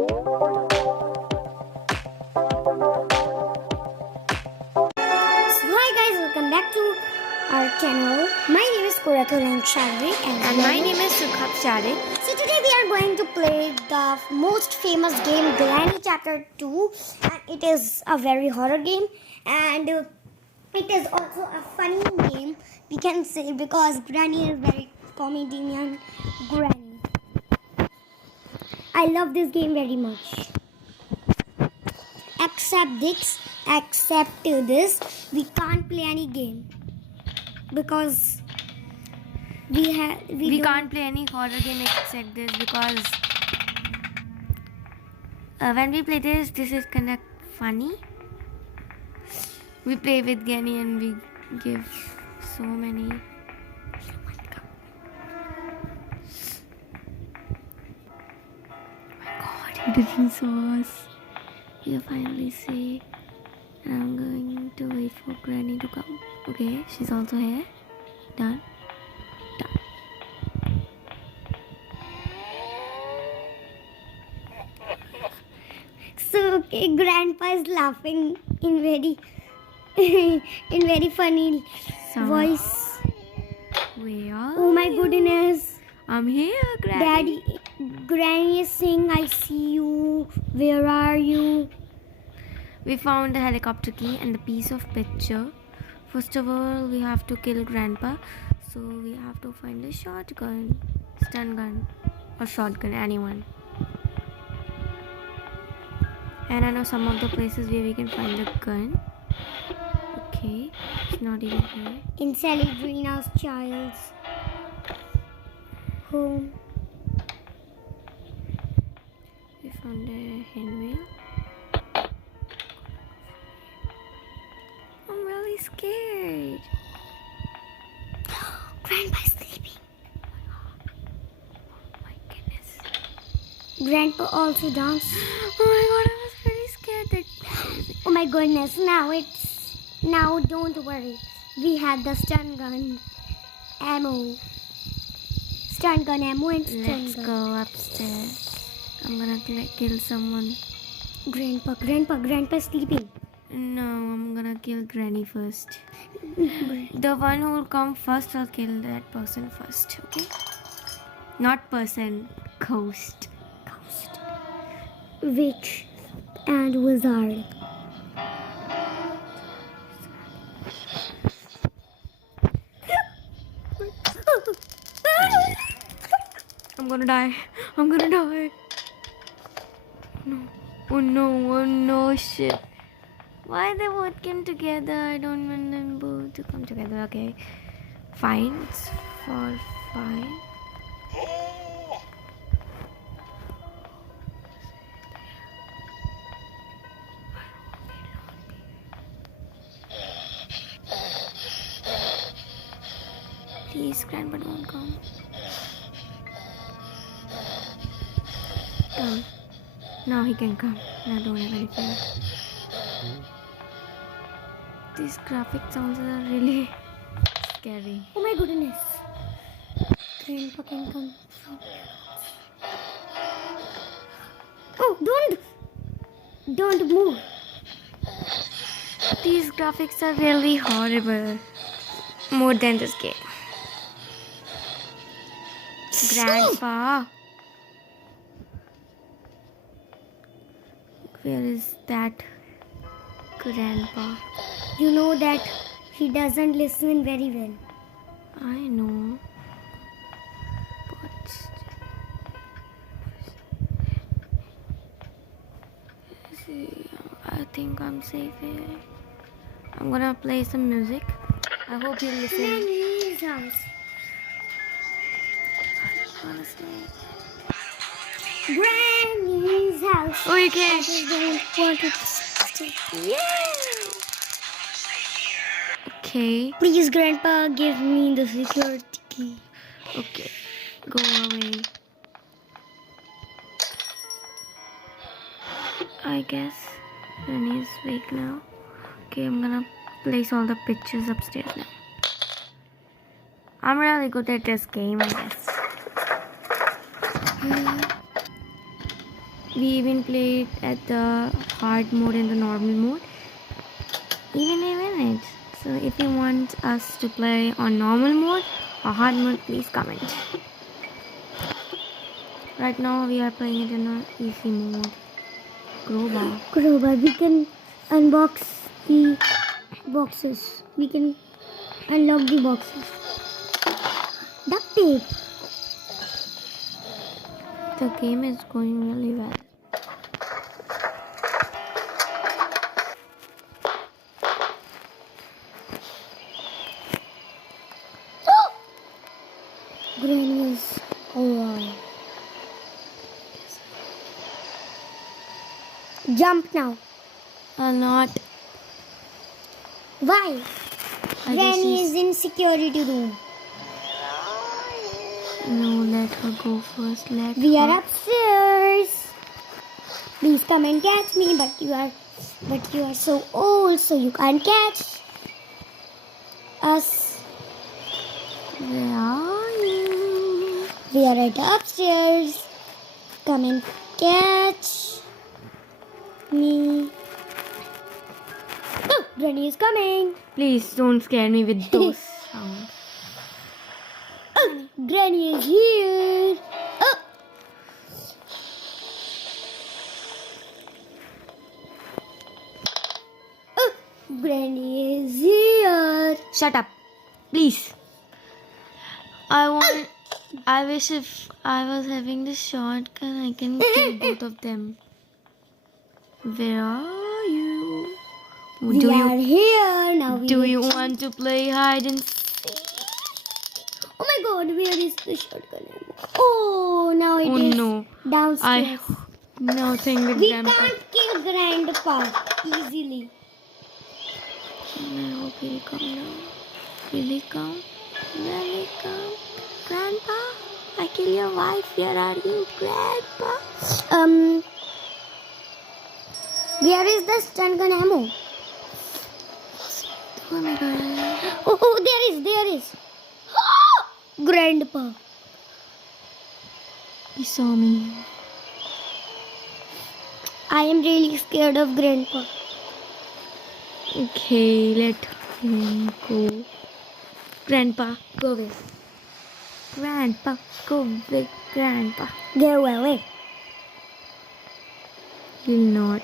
So hi guys, welcome back to our channel. My name is Qurat and my name is Surkhab. So today we are going to play the most famous game, Granny Chapter 2, and it is a very horror game, and it is also a funny game, we can say, because Granny is very comedian Granny. I love this game very much. Except this, we can't play any game because we can't play any horror game except this because when we play this is kind of funny. We play with Granny and we give so many. Oh my God, he didn't saw us. He'll finally say, and I'm going to wait for Granny to come. Okay, she's also here. Done. So okay, Grandpa is laughing in very in very funny voice. Where are Oh my you? goodness. I'm here, Granny. Granny is saying, I see you. Where are you? We found the helicopter key and the piece of picture. First of all, we have to kill Grandpa. So we have to find a shotgun, stun gun, or shotgun, anyone. And I know some of the places where we can find the gun. Okay, it's not even here. In Celedrina's child's home. We found a handwheel. I'm really scared. Grandpa is sleeping. Oh my goodness. Grandpa also danced. Oh my God, I was very scared. Oh my goodness, now don't worry. We had the stun gun ammo. Stun gun ammo and stun Let's gun. go upstairs. I'm gonna kill someone. Grandpa is sleeping. No, I'm gonna kill Granny first. The one who will come first, I'll kill that person first, okay? Not person, ghost. Witch and wizard. I'm gonna die. No. Oh no, shit. Why they both came together? I don't want them both to come together. Okay. Fine. It's for fine. Please, Grandpa, don't come. Come. Now he can come. Now don't have any fear. These graphic sounds are really scary. Oh my goodness. Grandpa can come. Oh, don't move. These graphics are really horrible. More than this game. Grandpa. Where is that Grandpa? You know that he doesn't listen very well. I know. But see, I think I'm safe here. I'm gonna play some music. I hope you listen. Granny's house. Honestly. Granny's house. Okay. I just don't want it to stay. Yeah. Okay. Please, Grandpa, give me the security key. Okay. Go away. I guess Rennie is awake now. Okay, I'm gonna place all the pictures upstairs now. I'm really good at this game, I guess. We even played at the hard mode and the normal mode. Even it. So if you want us to play on normal mode or hard mode, please comment. Right now we are playing it in a easy mode. Crowbar. We can unbox the boxes. We can unlock the boxes. Duct tape. The game is going really well. Granny is alive. Jump now. Or not. Why? I guess Granny she's- is in security room. No, let her go first. We are upstairs. Please come and catch me, but you are so old, so you can't catch us. Where are you? We are at the upstairs. Come and catch me. Oh, Granny is coming. Please don't scare me with those sounds. Oh, Granny is here. Oh. Oh, Granny is here. Shut up. Please. I wish if I was having the shotgun, I can kill both of them. Where are you? We are here now. Do you want to play hide and seek? Oh my God! Where is the shotgun? Oh, now it is Oh no. downstairs. Nothing with We Grandpa. can't kill Grandpa easily. I hope he'll come now. Will he come? Will he come? Grandpa? I kill your wife. Where are you, Grandpa? Where is the stun gun ammo? Oh my god. Oh, there is. Grandpa. He saw me. I am really scared of Grandpa. Okay, let him go. Grandpa, go away. Grandpa, go away. Grandpa. Go away. He'll not.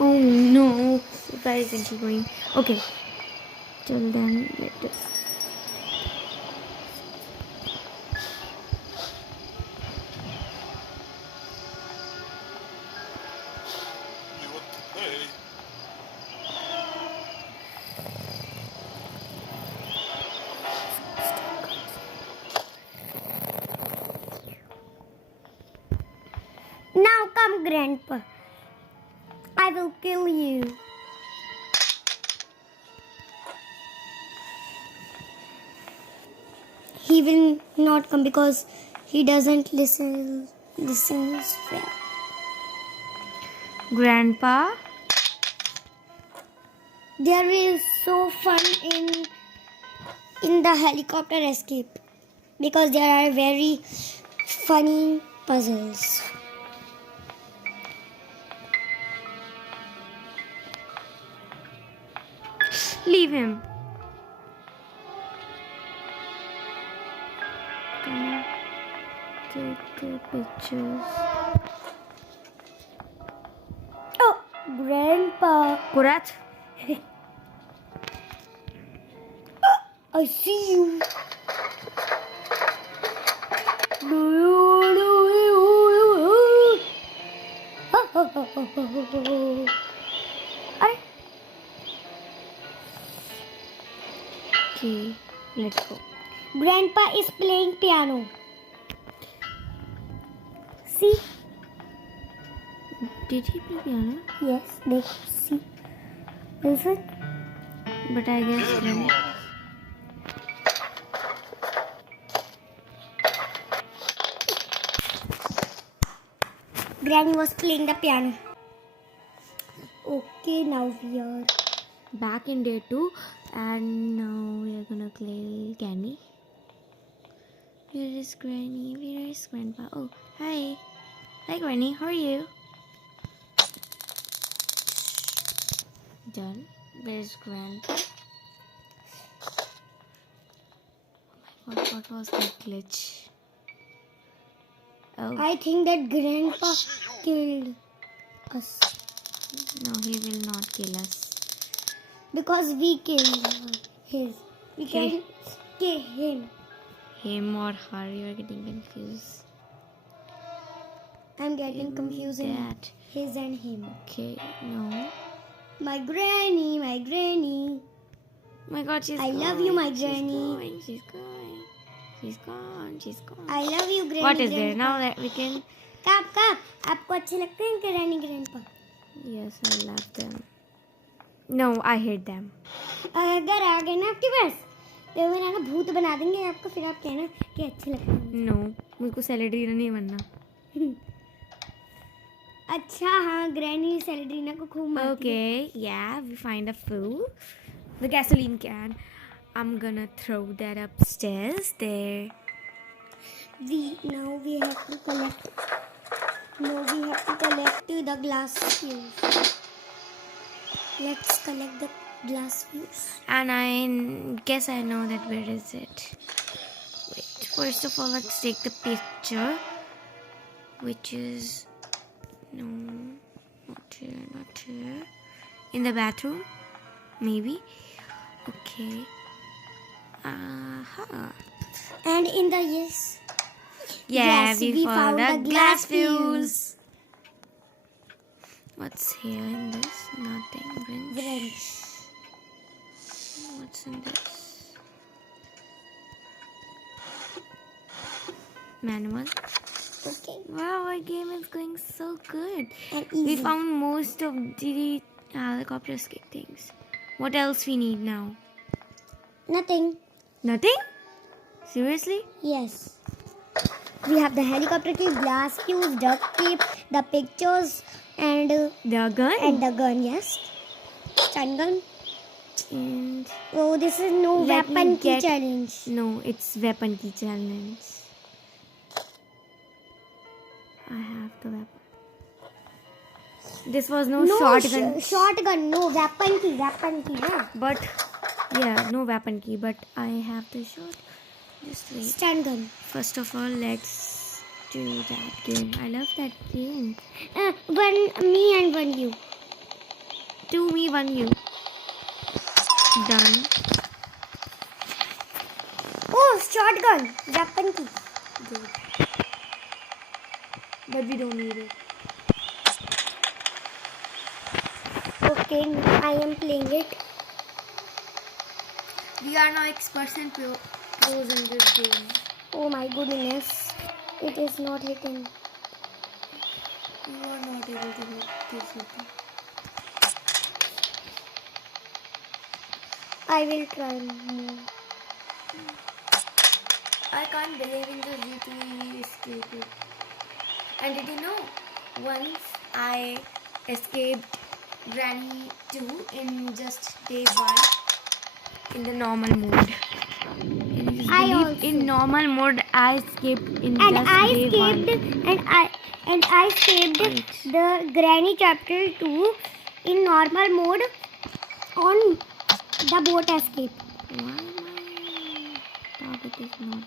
Oh no. Where is he going? Okay. Till then, let us. You want to play? Now come, Grandpa. I will kill you. He will not come because he doesn't listen well. Grandpa? There is so fun in the helicopter escape because there are very funny puzzles. Leave him. Come on. Take the pictures. Oh, Grandpa. Qurat? I see you. Okay, let's go. Grandpa is playing piano. See? Did he play piano? Yes, they see. Is it? But I guess There you no. are. Granny was playing the piano. Okay, now we are. Back in day 2, And now we are gonna kill Granny. Where is Granny? Where is Grandpa? Oh, hi. Hi, Granny. How are you? Done. Where's Grandpa? Oh my god, what was that glitch? Oh, I think that Grandpa killed us no, he will not kill us. because we killed his. We can kill him. Him or her, you are getting confused. I'm getting confused in That. his and him. Okay, no. My granny, my granny. Oh my god, she's I going. love you, my granny. She's going. She's gone. She's gone. I love you, granny. What is there? grandpa. Now that we can... Kap, आपको अच्छे लगते हैं granny, grandpa? Yes, I love them. No, I hate them. अगर आ गए ना आपके पास तो वो ना भूत बना देंगे आपको फिर आप कहना कि अच्छे लगते हैं. No, मुझको सैलरी नहीं बनना. अच्छा हाँ ग्रैनी सेलेड्रीना को खूब मारती है. Okay, yeah, we find a fool. The gasoline can. I'm gonna throw that upstairs there. Now we have to collect the glass fuse. Let's collect the glass fuse. And I guess I know that. Where is it? Wait, first of all, let's take the picture. Which is... No, not here. In the bathroom? Maybe? Okay. And in the yes. Yeah, Yes, we found a glass fuse. fuse. What's here in this? Nothing. Wrench. What's in this? Manual. Okay. Wow, our game is going so good. And We easy. found most of the helicopter escape things. What else we need now? Nothing. Nothing? Seriously? Yes. We have the helicopter key, glass fuse, duct tape, the pictures, and The gun? the gun. Yes. Stun gun. And Oh, this is no Let me weapon key get- challenge. no, it's weapon key challenge. I have the weapon. This was no shotgun. Shotgun. No weapon key. Weapon key. Yeah. But yeah, no weapon key. But I have the shot. Just wait. Stun gun. First of all, let's do that game. I love that game. One me and one you. 2 me, 1 you. Done. Oh, shotgun. Weapon key. Good. But we don't need it. Okay, I am playing it. We are now experts and pros in this game. Oh my goodness. It is not hitting. You are not able to hit this weapon. I will try more. I can't believe in the GT escape it. And did you know, once I escaped Granny 2 in just day 1 in the normal mode. Can you just I believe? also. In normal mode, I escaped in And just I day escaped 1. and I escaped Right. the Granny chapter 2 in normal mode on the boat escape. Why my target is not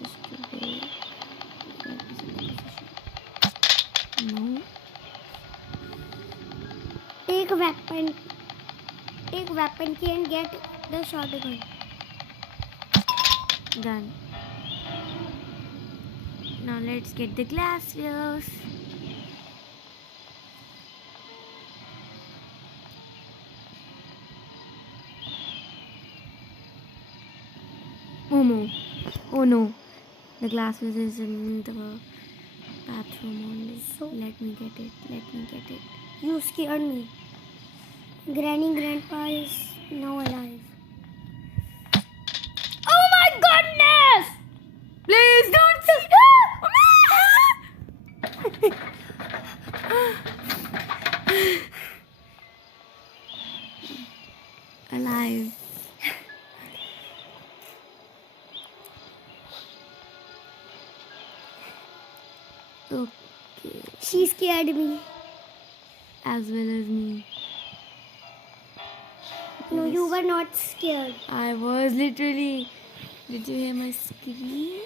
just today? No. Take weapon key and get the shotgun. Done. Now let's get the glass fuse. Oh no. Oh no. The glass fuse is in the bathroom only. So- Let me get it. Let me get it. You scared me. Granny Grandpa is now alive. Oh my goodness! Please don't see. Alive. Okay. She scared me. As well as me. No, you were not scared. I was literally. Did you hear my scream?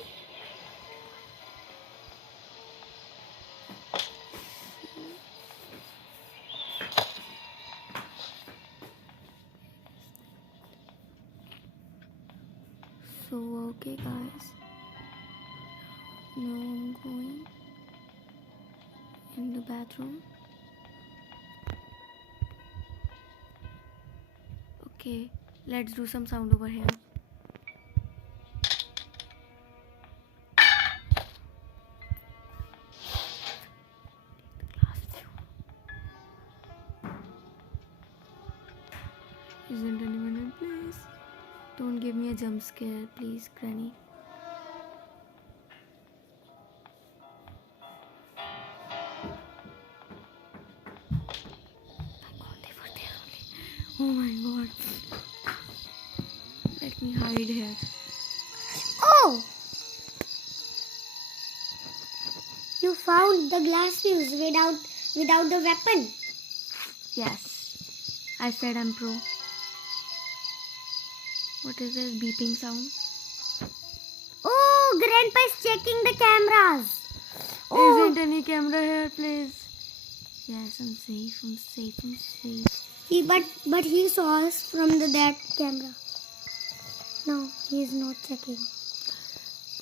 So, okay, guys. Now I'm going in the bathroom. Okay, let's do some sound over here. Isn't anyone in place? Don't give me a jump scare, please, Granny. My God, they were there only. Oh my God. Let me hide here. Oh! You found the glass fuse without the weapon. Yes, I said I'm pro. What is this beeping sound? Oh, Grandpa is checking the cameras. Isn't any camera here, please? Yes, I'm safe. I'm safe. I'm safe. But he saw us from that camera. No, he is not checking.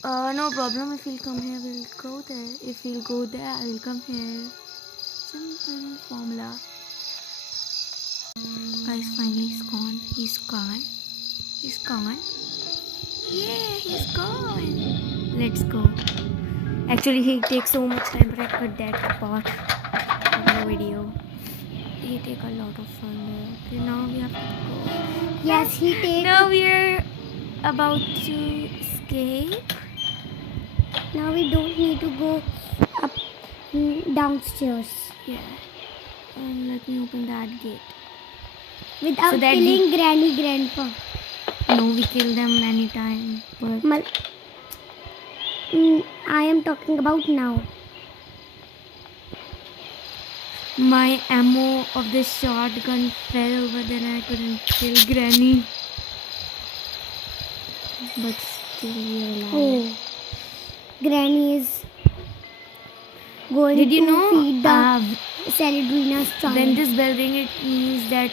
No problem. If he'll come here, we'll go there. If he'll go there, I will come here. Simple formula. Guys, finally he's gone. He's gone. He's gone. Yeah, he's gone. Let's go. Actually, he takes so much time, but I cut that part of the video. He take a lot of fun there. Okay, now we have to go. Yes, he takes. Now we're about to escape. Now we don't need to go up downstairs Yeah. And let me open that gate. without So that killing Granny Grandpa. No, we kill them anytime. But I am talking about now. my ammo of the shotgun fell over there and I couldn't kill Granny. But still we are alive. Oh, Granny is going Did you to know feed the Celadrina's child. when this bell ring, it means that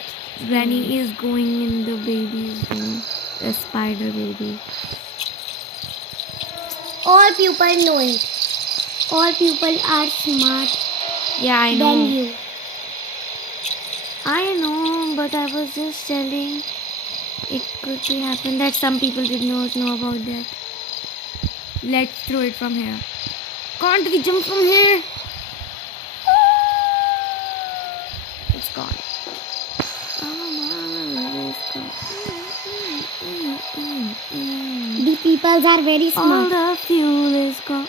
Granny is going in the baby's room. A spider baby. All people know it. All people are smart Yeah, I know. than you. I know, but I was just telling it could be happen that some people did not know about that. Let's throw it from here. Can't we jump from here? It's gone. Oh, it's gone. The peoples are very All smart. the fuel is gone.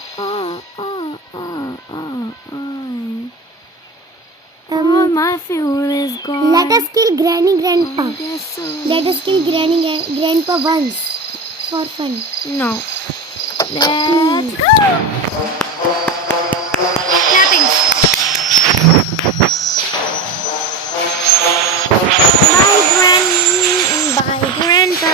All my fuel is gone. Let us kill Granny Grandpa. I guess so. Let us kill Granny Grandpa once for fun. No. Let's go. Clapping. Bye, Granny, and bye, Grandpa.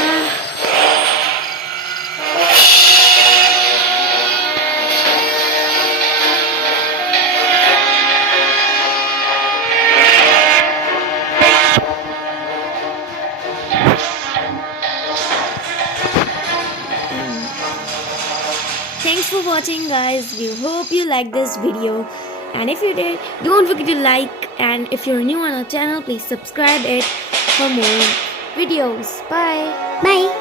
Thanks for watching, guys. We hope you liked this video, and if you did, don't forget to like, and if you're new on our channel, please subscribe it for more videos. Bye. Bye.